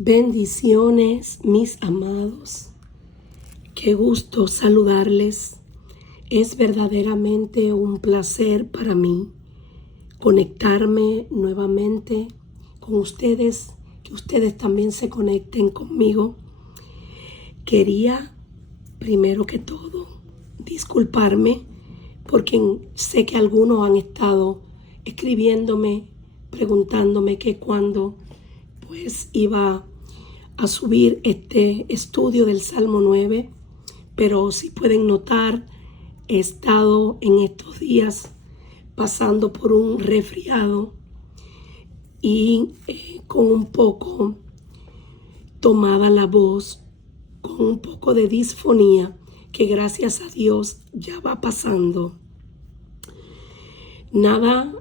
Bendiciones, mis amados. Qué gusto saludarles. Es verdaderamente un placer para mí conectarme nuevamente con ustedes, que ustedes también se conecten conmigo. Quería, primero que todo, disculparme porque sé que algunos han estado escribiéndome, preguntándome que cuándo pues iba a subir este estudio del Salmo 9, pero si pueden notar, he estado en estos días pasando por un resfriado y con un poco tomada la voz, con un poco de disfonía, que gracias a Dios ya va pasando. Nada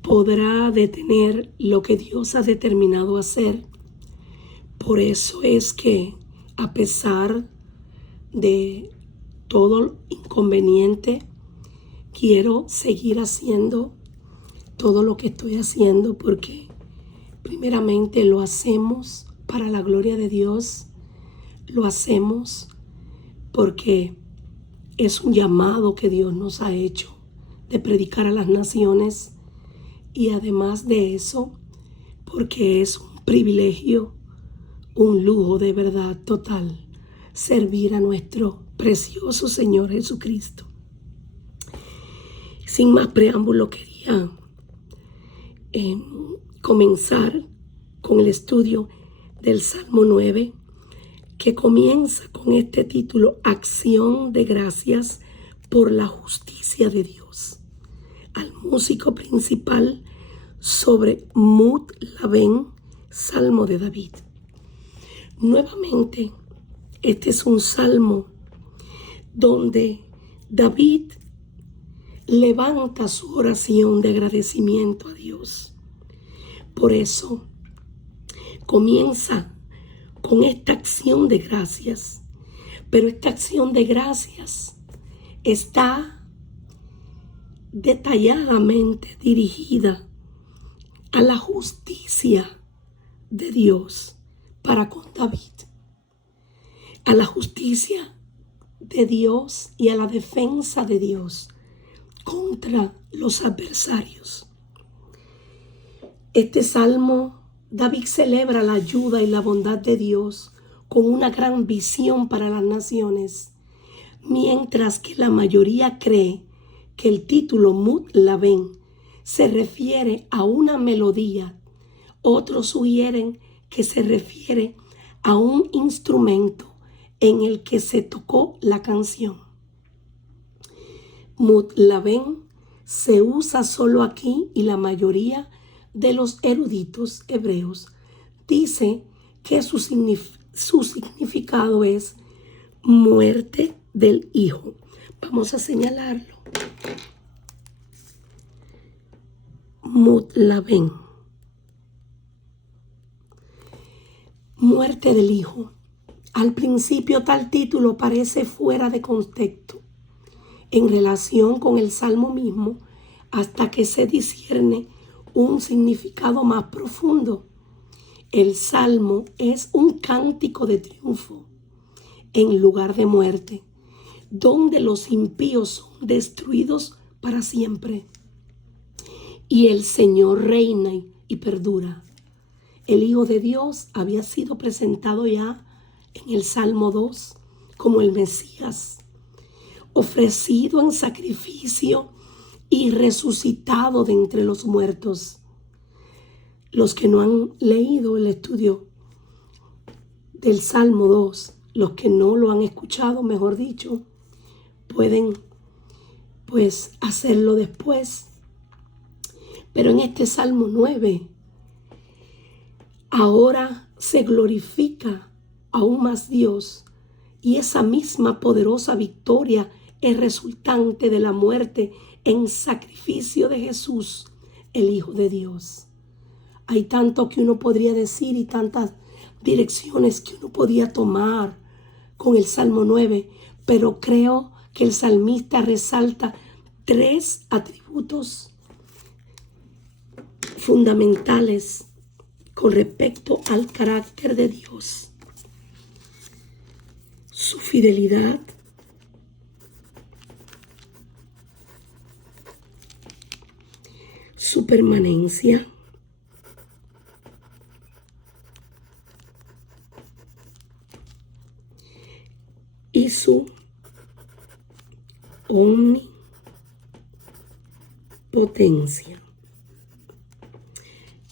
podrá detener lo que Dios ha determinado hacer. Por eso es que, a pesar de todo inconveniente, quiero seguir haciendo todo lo que estoy haciendo, porque primeramente lo hacemos para la gloria de Dios, lo hacemos porque es un llamado que Dios nos ha hecho de predicar a las naciones, y además de eso, porque es un privilegio, un lujo de verdad total, servir a nuestro precioso Señor Jesucristo. Sin más preámbulo, quería comenzar con el estudio del Salmo 9, que comienza con este título: Acción de gracias por la justicia de Dios. Al músico principal sobre Mut Laben, Salmo de David. Nuevamente, este es un salmo donde David levanta su oración de agradecimiento a Dios. Por eso comienza con esta acción de gracias, pero esta acción de gracias está detalladamente dirigida a la justicia de Dios para con David, a la justicia de Dios y a la defensa de Dios contra los adversarios. Este salmo, David celebra la ayuda y la bondad de Dios con una gran visión para las naciones, mientras que la mayoría cree que el título Mut Laben se refiere a una melodía. Otros sugieren que se refiere a un instrumento en el que se tocó la canción. Mut Laben se usa solo aquí, y la mayoría de los eruditos hebreos dice que su significado es muerte del hijo. Vamos a señalarlo. Mut Laben, muerte del hijo. Al principio tal título parece fuera de contexto en relación con el salmo mismo, hasta que se discierne un significado más profundo. El salmo es un cántico de triunfo en lugar de muerte, donde los impíos son destruidos para siempre y el Señor reina y perdura. El Hijo de Dios había sido presentado ya en el Salmo 2 como el Mesías, ofrecido en sacrificio y resucitado de entre los muertos. Los que no han leído el estudio del Salmo 2, los que no lo han escuchado, mejor dicho, pueden pues hacerlo después. Pero en este Salmo 9, ahora se glorifica aún más Dios, y esa misma poderosa victoria es resultante de la muerte en sacrificio de Jesús, el Hijo de Dios. Hay tanto que uno podría decir y tantas direcciones que uno podía tomar con el Salmo 9, pero creo que el salmista resalta 3 atributos fundamentales con respecto al carácter de Dios, su fidelidad, su permanencia, y su omnipotencia.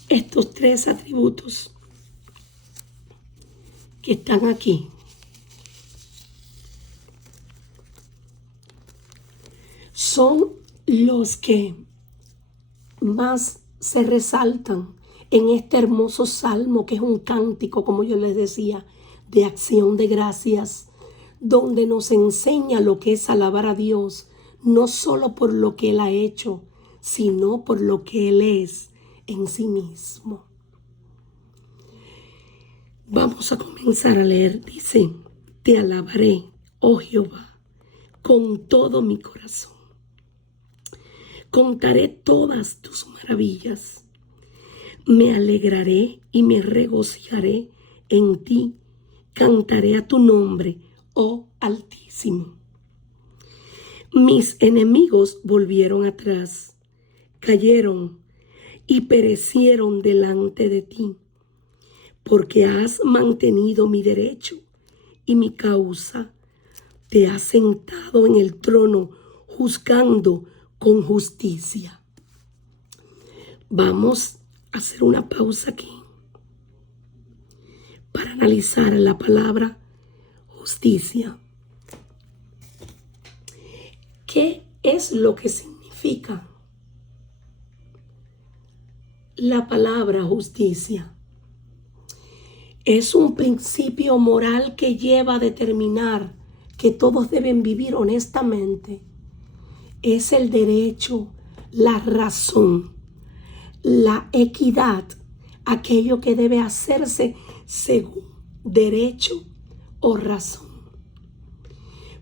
Estos tres atributos que están aquí son los que más se resaltan en este hermoso salmo, que es un cántico, como yo les decía, de acción de gracias, donde nos enseña lo que es alabar a Dios, no solo por lo que Él ha hecho, sino por lo que Él es en sí mismo. Vamos a comenzar a leer. Dice: te alabaré, oh Jehová, con todo mi corazón. Contaré todas tus maravillas. Me alegraré y me regocijaré en ti. Cantaré a tu nombre, oh Altísimo. Mis enemigos volvieron atrás, cayeron y perecieron delante de ti, porque has mantenido mi derecho y mi causa. Te has sentado en el trono, juzgando con justicia. Vamos a hacer una pausa aquí para analizar la palabra justicia. ¿Qué es lo que significa la palabra justicia? Es un principio moral que lleva a determinar que todos deben vivir honestamente. Es el derecho, la razón, la equidad, aquello que debe hacerse según derecho o razón.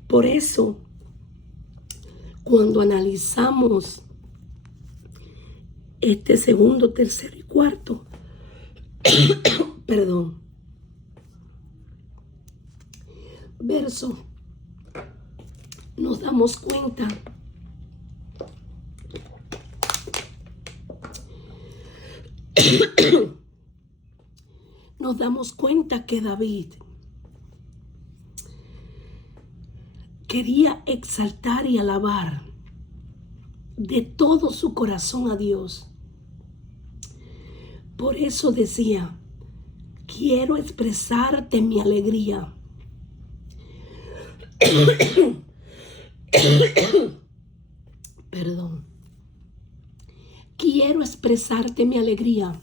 Por eso, cuando analizamos este segundo, tercero y cuarto, verso, nos damos cuenta que David quería exaltar y alabar de todo su corazón a Dios. Por eso decía: quiero expresarte mi alegría. Quiero expresarte mi alegría.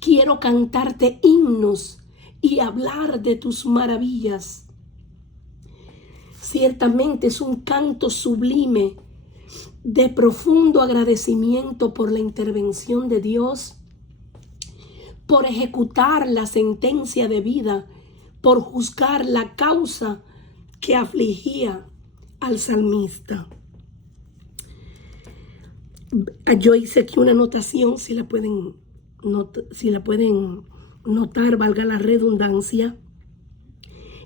Quiero cantarte himnos y hablar de tus maravillas. Ciertamente es un canto sublime de profundo agradecimiento por la intervención de Dios, por ejecutar la sentencia de vida, por juzgar la causa que afligía al salmista. Yo hice aquí una anotación, si la pueden notar, valga la redundancia: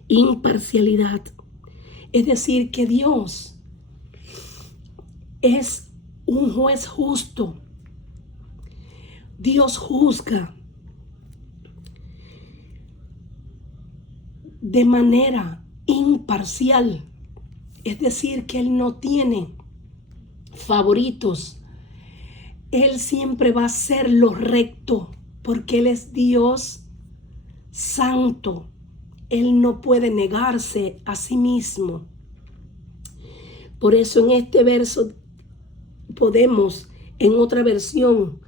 imparcialidad. Es decir, que Dios es un juez justo. Dios juzga de manera imparcial. Es decir, que Él no tiene favoritos. Él siempre va a hacer lo recto, porque Él es Dios santo. Él no puede negarse a sí mismo. Por eso en este verso podemos, en otra versión,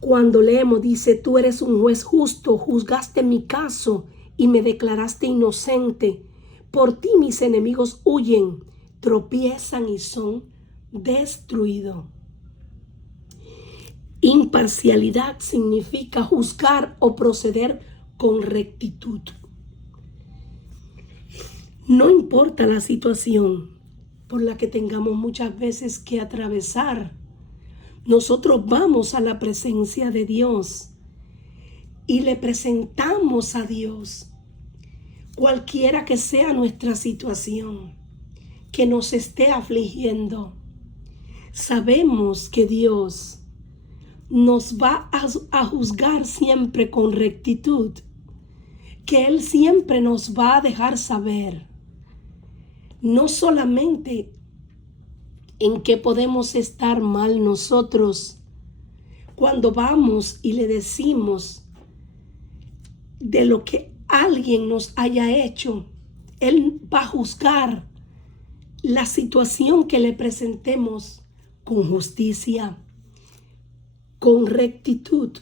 cuando leemos, dice: tú eres un juez justo, juzgaste mi caso y me declaraste inocente. Por ti mis enemigos huyen, tropiezan y son destruidos. Imparcialidad significa juzgar o proceder con rectitud. No importa la situación por la que tengamos muchas veces que atravesar, nosotros vamos a la presencia de Dios y le presentamos a Dios cualquiera que sea nuestra situación que nos esté afligiendo, sabemos que Dios nos va a juzgar siempre con rectitud, que Él siempre nos va a dejar saber no solamente en qué podemos estar mal nosotros cuando vamos y le decimos de lo que alguien nos haya hecho. Él va a juzgar la situación que le presentemos con justicia, con rectitud.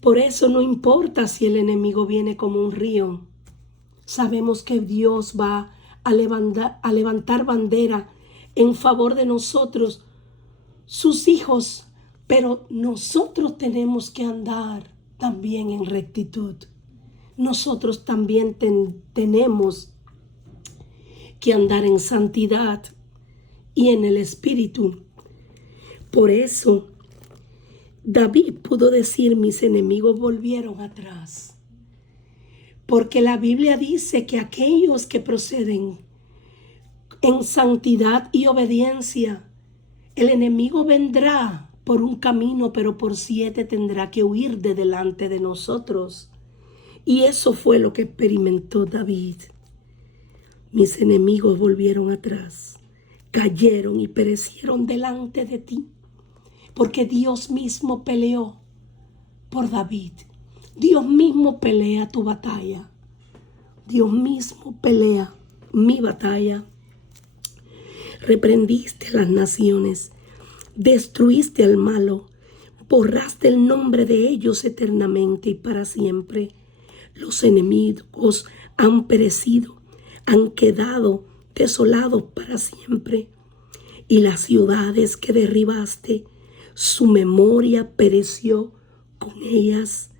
Por eso no importa si el enemigo viene como un río. Sabemos que Dios va a levantar bandera en favor de nosotros, sus hijos, pero nosotros tenemos que andar también en rectitud. Nosotros también tenemos que andar en santidad y en el Espíritu. Por eso David pudo decir: mis enemigos volvieron atrás. Porque la Biblia dice que aquellos que proceden en santidad y obediencia, el enemigo vendrá por un camino, pero por 7 tendrá que huir de delante de nosotros. Y eso fue lo que experimentó David. Mis enemigos volvieron atrás, cayeron y perecieron delante de ti, porque Dios mismo peleó por David. Dios mismo pelea tu batalla. Dios mismo pelea mi batalla. Reprendiste a las naciones, destruiste al malo, borraste el nombre de ellos eternamente y para siempre. Los enemigos han perecido, han quedado desolados para siempre. Y las ciudades que derribaste, su memoria pereció con ellas.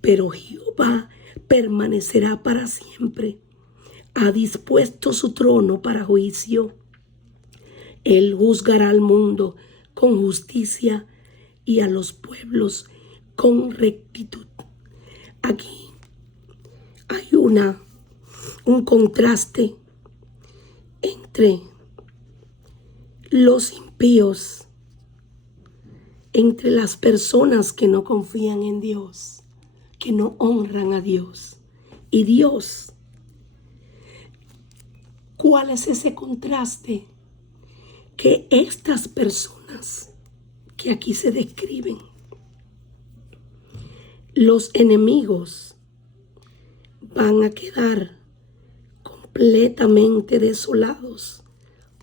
Pero Jehová permanecerá para siempre. Ha dispuesto su trono para juicio. Él juzgará al mundo con justicia y a los pueblos con rectitud. Aquí hay un contraste entre los impíos, entre las personas que no confían en Dios, que no honran a Dios, y Dios. ¿Cuál es ese contraste? Que estas personas que aquí se describen, los enemigos, van a quedar completamente desolados,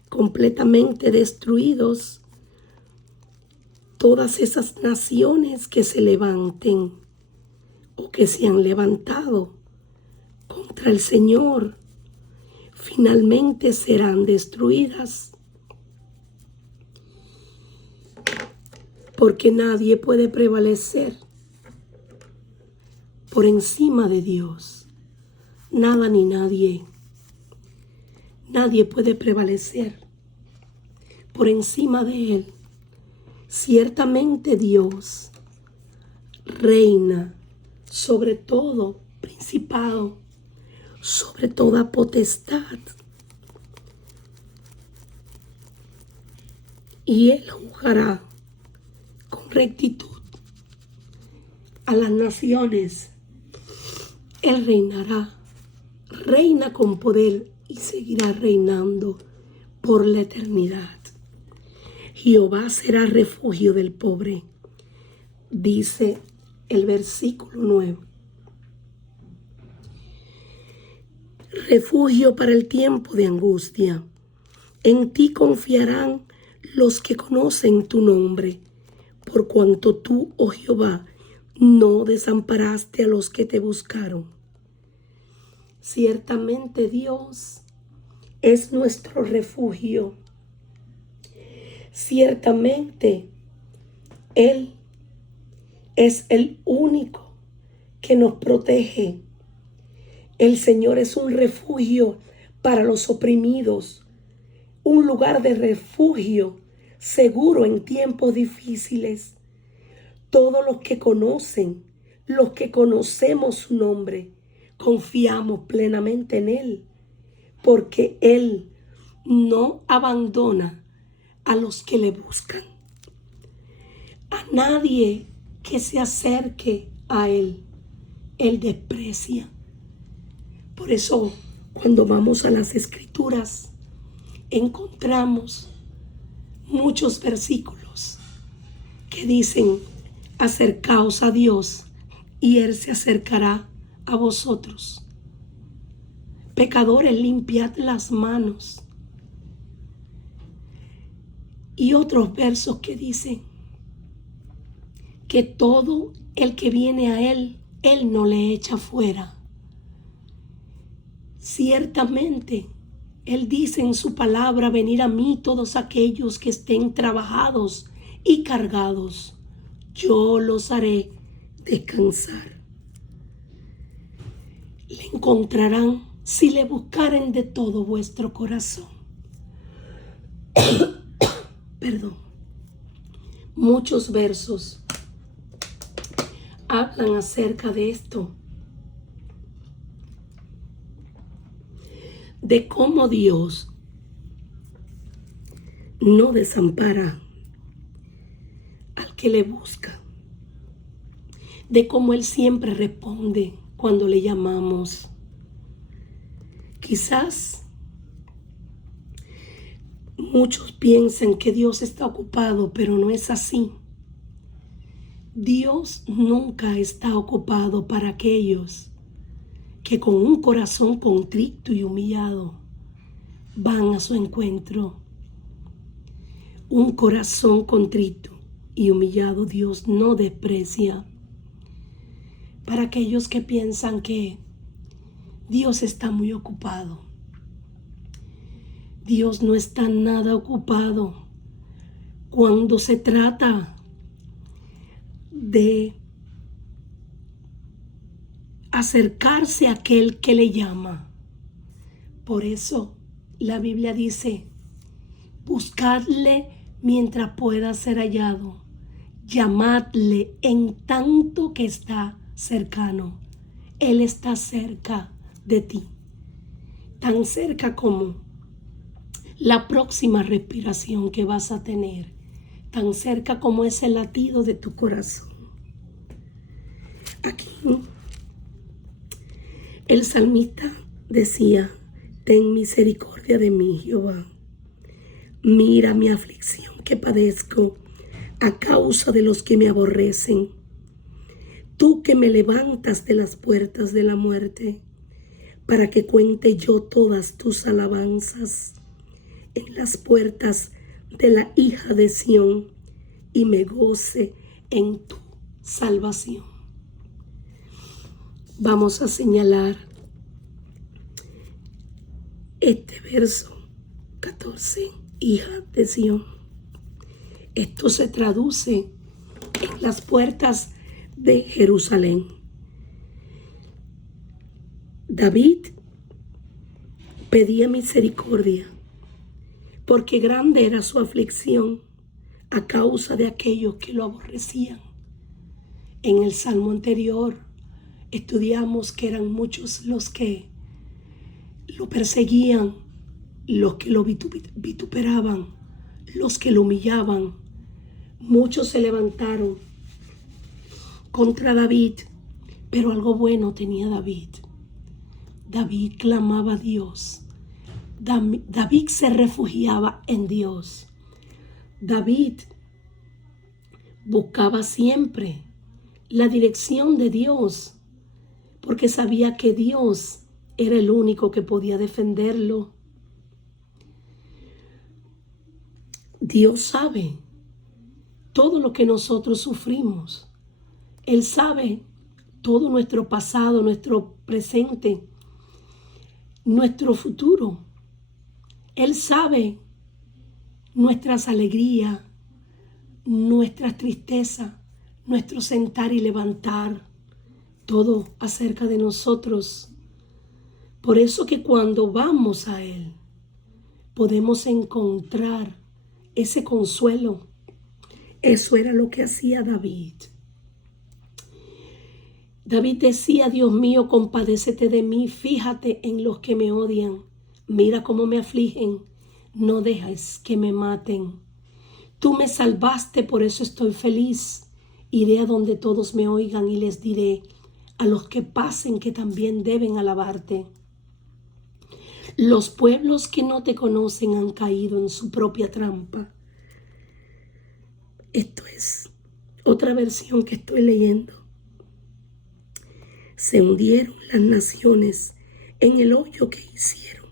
completamente destruidos. Todas esas naciones que se levanten o que se han levantado contra el Señor, finalmente serán destruidas. Porque nadie puede prevalecer por encima de Dios. Nada ni nadie. Nadie puede prevalecer por encima de Él. Ciertamente Dios reina sobre todo principado, sobre toda potestad. Y Él juzgará con rectitud a las naciones. Él reinará, reina con poder y seguirá reinando por la eternidad. Jehová será refugio del pobre, dice el versículo 9. Refugio para el tiempo de angustia. En ti confiarán los que conocen tu nombre, por cuanto tú, oh Jehová, no desamparaste a los que te buscaron. Ciertamente Dios es nuestro refugio. Ciertamente Él es el único que nos protege. El Señor es un refugio para los oprimidos, un lugar de refugio seguro en tiempos difíciles. Todos los que conocen los que conocemos su nombre, confiamos plenamente en Él, porque Él no abandona a los que le buscan. A nadie que se acerque a Él, Él desprecia. Por eso, cuando vamos a las Escrituras, encontramos muchos versículos que dicen: acercaos a Dios y Él se acercará a vosotros. Pecadores, limpiad las manos. Y otros versos que dicen que todo el que viene a Él, Él no le echa fuera. Ciertamente, Él dice en su palabra: venid a mí todos aquellos que estén trabajados y cargados, yo los haré descansar. Le encontrarán si le buscaren de todo vuestro corazón. Perdón. Muchos versos hablan acerca de esto, de cómo Dios no desampara al que le busca, de cómo Él siempre responde cuando le llamamos. Quizás muchos piensan que Dios está ocupado, pero no es así. Dios nunca está ocupado para aquellos que con un corazón contrito y humillado van a su encuentro. Un corazón contrito y humillado Dios no desprecia. Para aquellos que piensan que Dios está muy ocupado, Dios no está nada ocupado cuando se trata de acercarse a aquel que le llama. Por eso la Biblia dice: buscadle mientras pueda ser hallado, llamadle en tanto que está cercano. Él está cerca de ti, tan cerca como la próxima respiración que vas a tener, tan cerca como ese latido de tu corazón. Aquí el salmista decía: ten misericordia de mí, Jehová. Mira mi aflicción que padezco a causa de los que me aborrecen. Tú que me levantas de las puertas de la muerte, para que cuente yo todas tus alabanzas en las puertas de la hija de Sión y me goce en tu salvación. Vamos a señalar este verso 14, hija de Sión. Esto se traduce en las puertas de Jerusalén. David pedía misericordia porque grande era su aflicción a causa de aquellos que lo aborrecían. En el salmo anterior estudiamos que eran muchos los que lo perseguían, los que lo vituperaban, los que lo humillaban. Muchos se levantaron contra David, pero algo bueno tenía David. David clamaba a Dios. David se refugiaba en Dios. David buscaba siempre la dirección de Dios, porque sabía que Dios era el único que podía defenderlo. Dios sabe todo lo que nosotros sufrimos. Él sabe todo nuestro pasado, nuestro presente, nuestro futuro. Él sabe nuestras alegrías, nuestras tristezas, nuestro sentar y levantar, todo acerca de nosotros. Por eso que cuando vamos a Él, podemos encontrar ese consuelo. Eso era lo que hacía David. David decía, Dios mío, compadécete de mí, fíjate en los que me odian, mira cómo me afligen, no dejes que me maten. Tú me salvaste, por eso estoy feliz. Iré a donde todos me oigan y les diré a los que pasen que también deben alabarte. Los pueblos que no te conocen han caído en su propia trampa. Esto es otra versión que estoy leyendo. Se hundieron las naciones en el hoyo que hicieron.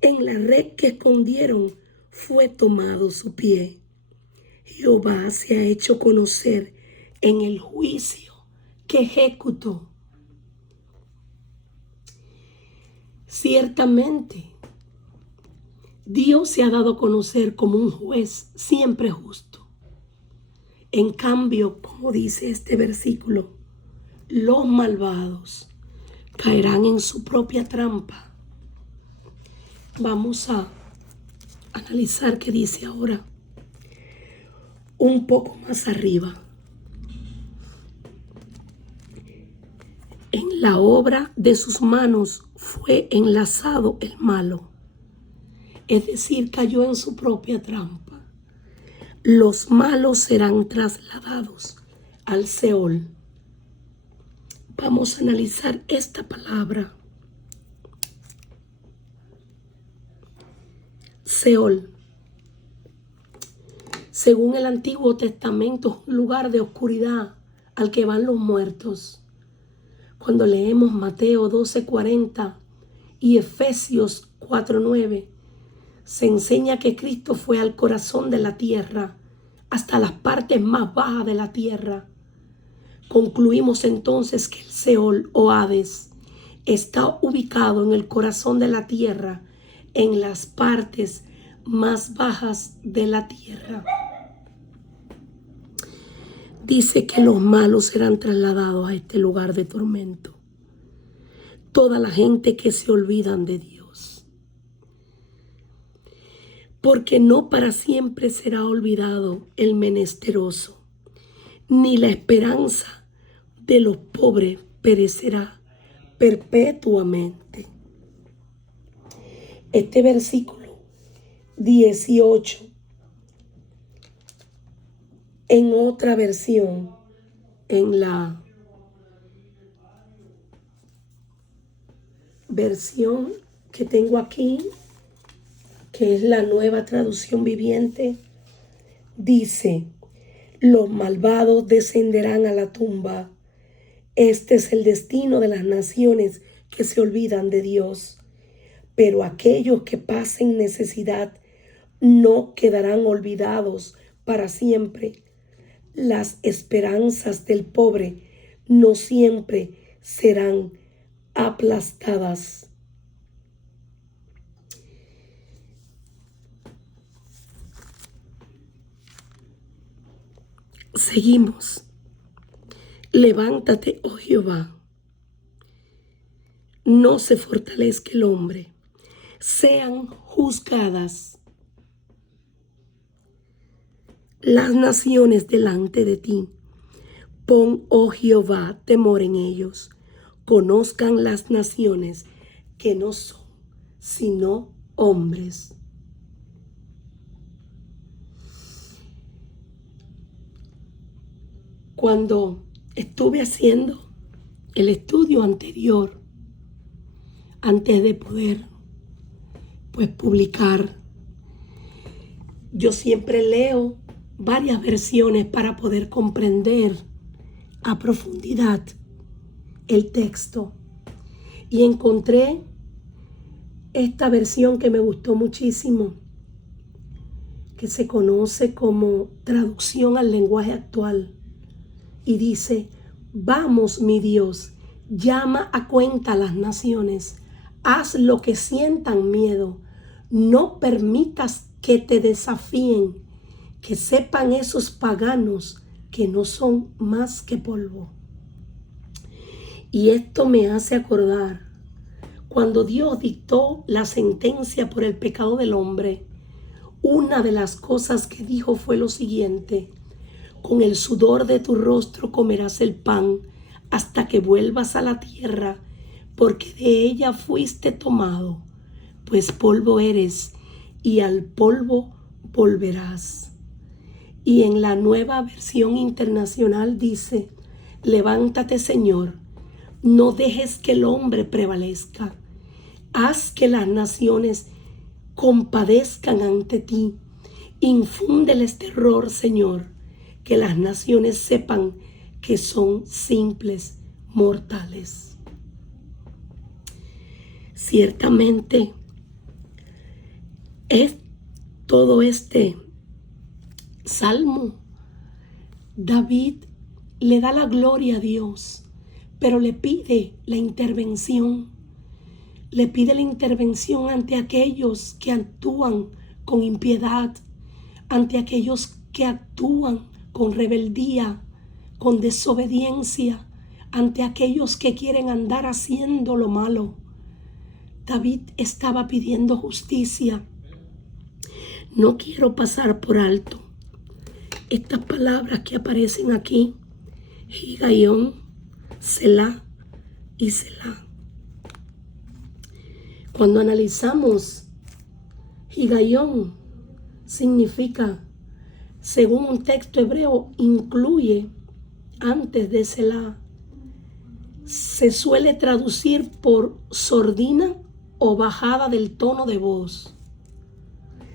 En la red que escondieron fue tomado su pie. Jehová se ha hecho conocer en el juicio que ejecutó. Ciertamente, Dios se ha dado a conocer como un juez siempre justo. En cambio, como dice este versículo, los malvados caerán en su propia trampa. Vamos a analizar qué dice ahora un poco más arriba. En la obra de sus manos fue enlazado el malo, es decir, cayó en su propia trampa. Los malos serán trasladados al Seol. Vamos a analizar esta palabra. Seol. Según el Antiguo Testamento, es un lugar de oscuridad al que van los muertos. Cuando leemos Mateo 12:40 y Efesios 4:9, se enseña que Cristo fue al corazón de la tierra, hasta las partes más bajas de la tierra. Concluimos entonces que el Seol o Hades está ubicado en el corazón de la tierra, en las partes más bajas de la tierra. Dice que los malos serán trasladados a este lugar de tormento. Toda la gente que se olvidan de Dios. Porque no para siempre será olvidado el menesteroso, ni la esperanza de los pobres perecerá perpetuamente. Este versículo 18, en otra versión, en la versión que tengo aquí, que es la Nueva Traducción Viviente, dice: los malvados descenderán a la tumba. Este es el destino de las naciones que se olvidan de Dios. Pero aquellos que pasen necesidad no quedarán olvidados para siempre. Las esperanzas del pobre no siempre serán aplastadas. Seguimos. Levántate, oh Jehová. No se fortalezca el hombre. Sean juzgadas las naciones delante de ti. Pon, oh Jehová, temor en ellos. Conozcan las naciones que no son sino hombres. Cuando estuve haciendo el estudio anterior, antes de poder publicar, yo siempre leo varias versiones para poder comprender a profundidad el texto, y encontré esta versión que me gustó muchísimo, que se conoce como traducción al lenguaje actual, y dice: vamos, mi Dios, llama a cuenta a las naciones, haz lo que sientan miedo, no permitas que te desafíen, que sepan esos paganos que no son más que polvo. Y esto me hace acordar cuando Dios dictó la sentencia por el pecado del hombre. Una de las cosas que dijo fue lo siguiente: con el sudor de tu rostro comerás el pan hasta que vuelvas a la tierra, porque de ella fuiste tomado, pues polvo eres y al polvo volverás. Y en la Nueva Versión Internacional dice: levántate, Señor, no dejes que el hombre prevalezca. Haz que las naciones compadezcan ante ti. Infúndeles terror, Señor, que las naciones sepan que son simples mortales. Ciertamente es todo este salmo. David le da la gloria a Dios, pero le pide la intervención. Le pide la intervención ante aquellos que actúan con impiedad, ante aquellos que actúan con rebeldía, con desobediencia, ante aquellos que quieren andar haciendo lo malo. David estaba pidiendo justicia. No quiero pasar por alto estas palabras que aparecen aquí: Higaión, Selah y Selah. Cuando analizamos, Higaión significa, según un texto hebreo, incluye antes de Selah. Se suele traducir por sordina o bajada del tono de voz.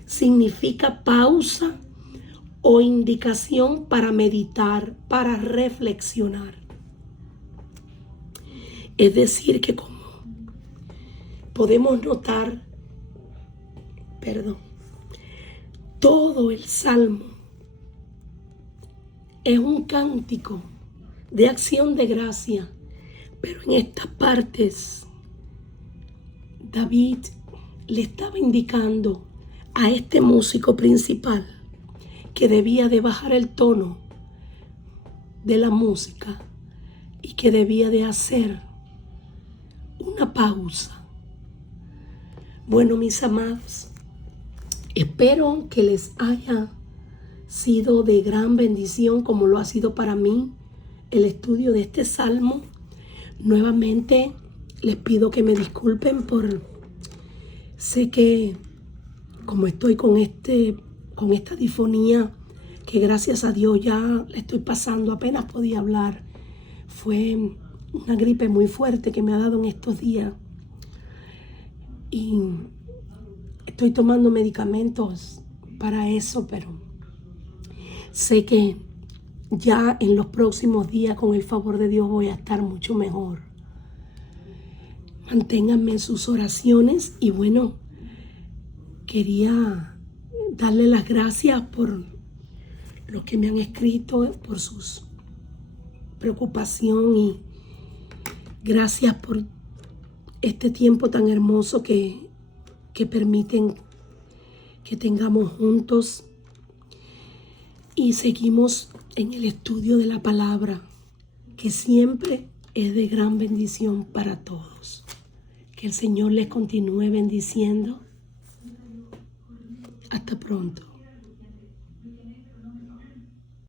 Significa pausa o indicación para meditar, para reflexionar. Es decir, que como podemos notar, todo el salmo es un cántico de acción de gracia, pero en estas partes David le estaba indicando a este músico principal que debía de bajar el tono de la música y que debía de hacer una pausa. Bueno, mis amados, espero que les haya sido de gran bendición, como lo ha sido para mí el estudio de este salmo. Nuevamente les pido que me disculpen sé que como estoy con esta difonía, que gracias a Dios ya le estoy pasando, apenas podía hablar. Fue una gripe muy fuerte que me ha dado en estos días. Y estoy tomando medicamentos para eso, pero sé que ya en los próximos días, con el favor de Dios, voy a estar mucho mejor. Manténganme en sus oraciones y bueno, quería darle las gracias por los que me han escrito, por sus preocupación y gracias por este tiempo tan hermoso que permiten que tengamos juntos y seguimos en el estudio de la palabra, que siempre es de gran bendición para todos. Que el Señor les continúe bendiciendo. Hasta pronto.